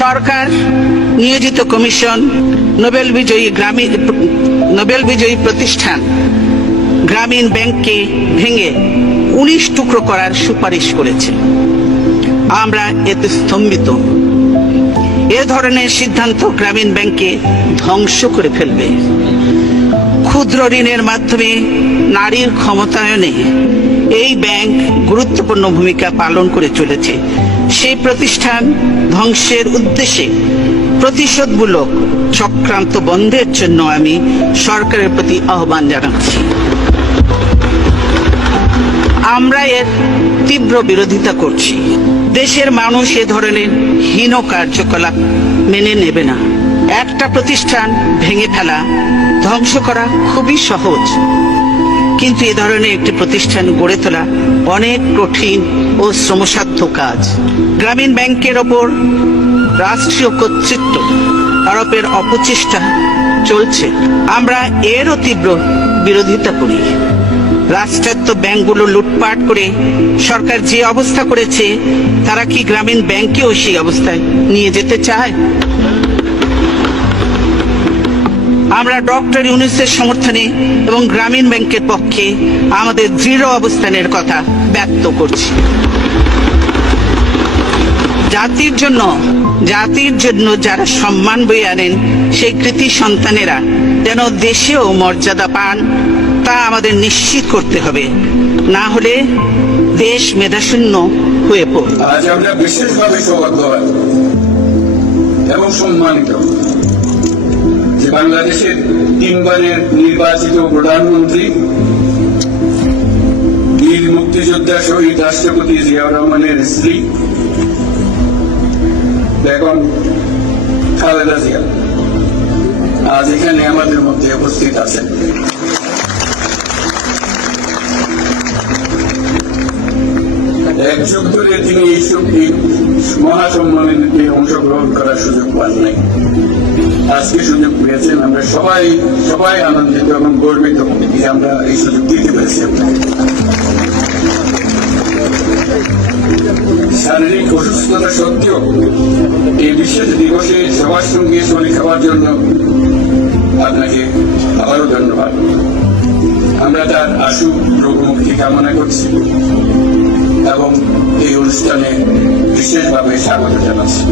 সরকার, নিয়োজিত commission, Nobel বিজয়ী গ্রামীণ নোবেল বিজয়ী প্রতিষ্ঠান, গ্রামীণ ব্যাংককে ভেঙে উনিশ টুকরো করার সুপারিশ করেছে। আমরা এতে স্তম্ভিত। এ ধরনের সিদ্ধান্ত গ্রামীণ ব্যাংককে ধ্বংস করে ফেলবে। ক্ষুদ্র ঋণের মাধ্যমে নারীর ক্ষমতায়নে এই ব্যাংক গুরুত্বপূর্ণ ভূমিকা পালন করে চলেছে। সেই প্রতিষ্ঠান ধ্বংসের উদ্দেশ্যে প্রতিশোধমূলক চক্রান্ত বন্ধের জন্য আমি সরকারের প্রতি আহ্বান জানাচ্ছি। আমরা এর তীব্র বিরোধিতা করছি। দেশের মানুষ এ ধরনের হীন কার্যকলাপ মেনে নেবে না। একটা প্রতিষ্ঠান ভেঙে ফেলা, ধ্বংস করা খুবই সহজ। কিন্তু এ ধরনের একটি প্রতিষ্ঠান গড়ে তোলা অনেক কঠিন ও শ্রমসাধ্য কাজ। গ্রামীণ ব্যাংকের ওপর রাষ্ট্রীয় কর্তৃত্ব আরোপের অপচেষ্টা চলছে। আমরা এরও তীব্র বিরোধিতা করি। রাষ্ট্রায়ত্ত ব্যাংকগুলো লুটপাট করে সরকার যে অবস্থা করেছে, তারা কি গ্রামীণ ব্যাংকেও সেই অবস্থায় নিয়ে যেতে চায়? আমরা ডক্টর ইউনুসের সমর্থনে এবং গ্রামীণ ব্যাংকের পক্ষে আমাদের দৃঢ় অবস্থানের কথা ব্যক্ত করছি। জাতির জন্য জাতির জন্য যারা সম্মান বয়ে আনেন, সেই কৃতি সন্তানেরা যেন দেশেও মর্যাদা পান, তা আমাদের নিশ্চিত করতে হবে। না হলে দেশ মেধাশূন্য হয়ে পড়বে। আজ আমরা বিশেষভাবে এবং সম্মানিত। যে বাংলাদেশের তিনবারের নির্বাচিত প্রধানমন্ত্রী, বীর মুক্তিযোদ্ধা শহীদ রাষ্ট্রপতি জিয়াউর রহমানের স্ত্রী, বেগম খালেদা জিয়া। আজ এখানে আমাদের মধ্যে উপস্থিত আছেন। এক যুগ ধরে তিনি এই এই মহাসম্মেলনে অংশগ্রহণ করার সুযোগ পান নাই। আজকে সুযোগ পেয়েছেন, আমরা সবাই সবাই আনন্দিত এবং গর্বিত যে আমরা এই সুযোগ দিতে পেরেছি। শারীরিক অসুস্থতা সত্ত্বেও এই বিশেষ দিবসে সবার সঙ্গে শরীর খাওয়ার জন্য আপনাকে আবারও ধন্যবাদ। আমরা তার আশু, রোগমুক্তি কামনা করছি। স্বাগত জানাচ্ছি